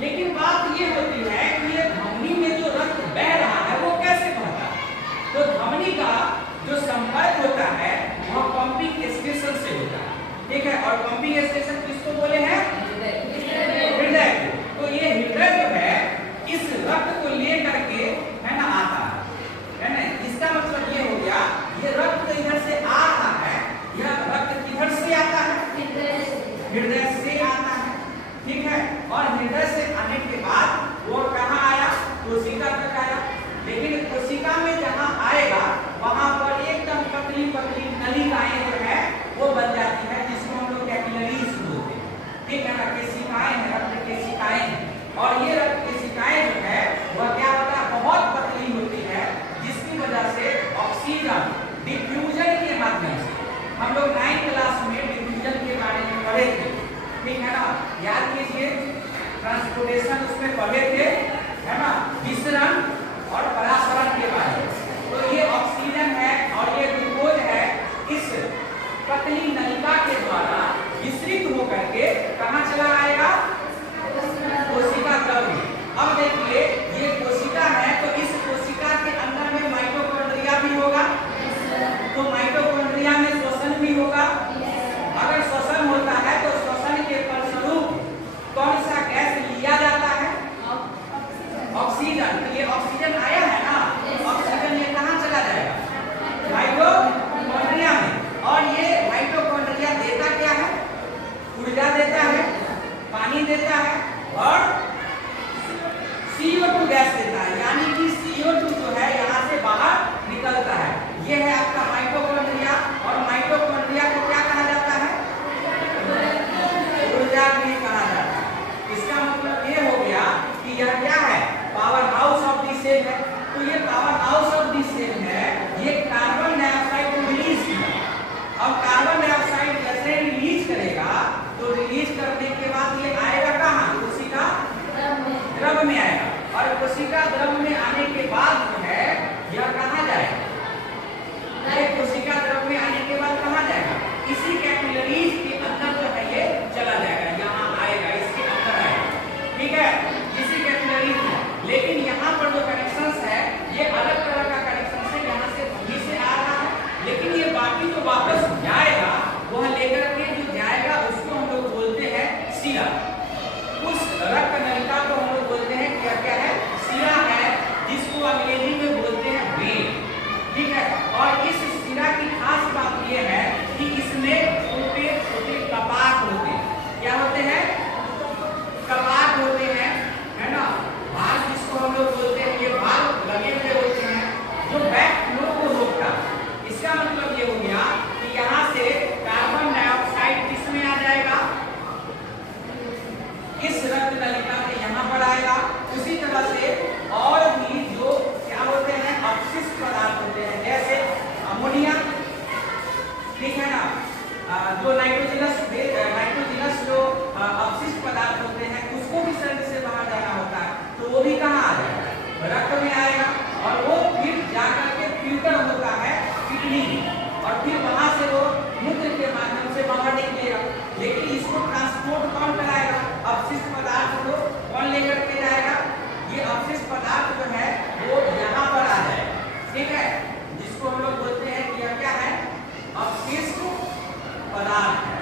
लेकिन बात ये होती है कि ये धमनी में जो रक्त बह रहा है वो कैसे बहता है। तो धमनी का जो संपर्क होता है वह पंपिंग स्टेशन से होता है, ठीक है। और पंपिंग स्टेशन किसको बोले हैं? हृदय को। तो ये हृदय जो है इस रक्त को लेकर के है ना आता है ना। इसका मतलब ये हो गया ये रक्त इधर से आ रहा है, यह रक्त किधर से आता है? हृदय से आता है, ठीक है। और हृदय से आने के बाद वो कहाँ आया? कोशिका तक आया। लेकिन कोशिका में जहाँ आएगा वहां पर एकदम पतली पतली नलिकाएं जो है वो बन जाती है, जिसको हम लोग कैपिलरीज बोलते हैं, ठीक है ना। केशिकाएं हैं, रक्त केशिकाएं हैं। और ये रक्त केशिकाएं जो है वह क्या होता है? बहुत पतली होती है, जिसकी वजह से ऑक्सीजन डिफ्यूजन के माध्यम से, हम लोग 9th क्लास में डिफ्यूजन के बारे में पढ़े थे, ठीक है ना। याद कीजिए, ट्रांसपोर्टेशन उसमें पढ़े थे, है ना, विसरण और परासरण के बारे में। तो ये ऑक्सीजन है और ये ग्लूकोज है, इस पतली नलिका के द्वारा विसरित होकर के कहाँ चला आएगा? कोशिका द्रव में। अब देखिए ये कोशिका है, तो इस कोशिका के अंदर में माइटोकॉन्ड्रिया भी होगा, तो माइटोकॉन्ड्रिया में श्वसन भी होगा। अगर श्वसन होता है तो श्वसन के फलस्वरूप कौन सा गैस लिया जाता है? ऑक्सीजन। तो ये ऑक्सीजन आया है ना, ऑक्सीजन ये कहाँ चला जाएगा? माइटोकॉन्ड्रिया में। और ये माइटोकॉन्ड्रिया देता क्या है? ऊर्जा देता है, पानी देता है और CO2 गैस देता है, यानी कि CO2 जो है यहाँ से बाहर निकलता है। ये है आपका माइटोकॉन्ड्रिया। और माइटोकॉन्ड्रिया को क्या कहा जाता है? ऊर्जा गृह कहा जाता है। इसका मतलब ये हो गया कि यह क्या है? Powerhouse of the cell है। तो ये powerhouse of the cell है, ये कार्बन डाइऑक्साइड को रिलीज किया। अब कार्बन डाइऑक्साइड जैसे रिलीज करेगा तो रिलीज करने के बाद ये आएगा कहाँ? कोशिका द्रव में आएगा। और कोशिका द्रव में आने के बाद जो है यह कहाँ जाएगा? कोशिका द्रव में आने के बाद कहाँ जाएगा? इसी कैपिलरीज के अंदर जो है ये चला जाएगा, यहाँ आएगा, इसके अंदर आएगा, ठीक है, इसी कैपिलरीज में। लेकिन यहाँ पर जो कनेक्शंस है ये अलग तरह का कनेक्शन है, यहाँ से धमनी से आ रहा है, लेकिन ये बाकी जो वापस जाएगा वह लेकर के जो जाएगा उसको हम लोग बोलते हैं शिरा। उस रक्त नलिका को हम लोग बोलते हैं क्या क्या है? शिरा है, जिसको अंग्रेजी में बोलते हैं वेन, ठीक है। और इस शिरा की खास बात यह है कि इसमें छोटे छोटे कपाट होते हैं। क्या होते हैं? कपाट होते हैं, है ना। भाग जिसको हम लोग बोलते हैं, ये भाग लगे हुए होते हैं जो बैक फ्लो को रोकता है। इसका मतलब ये हो गया कि यहाँ से कार्बन डाइऑक्साइड किसमें आ जाएगा? इस रक्त नलिका के यहाँ पर आएगा। उसी तरह से और भी जो क्या होते हैं? अपशिष्ट पदार्थ होते हैं, जैसे अमोनिया, ठीक है ना। जो नाइट्रोजनस जो अपशिष्ट पदार्थ होते हैं उसको भी शरीर से बाहर जाना होता है, तो वो भी कहाँ आ जाएगा? रक्त में आएगा। और वो फिर जाकर के फिल्टर होता है किडनी में, और फिर वहां से वो मूत्र के माध्यम से बाहर निकलेगा। लेकिन इसको ट्रांसपोर्ट कौन कराएगा? अपशिष्ट पदार्थ को कौन लेकर के जाएगा? ये अपशिष्ट पदार्थ जो है वो यहाँ पर आ जाएगा, ठीक है, जिसको हम लोग बोलते हैं कि यह क्या है? अपशिष्ट पदार्थ है।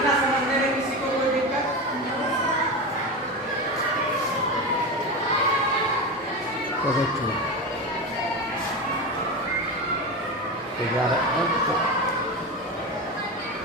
इतना समझने में किसी को कोई दिक्कत? तो 11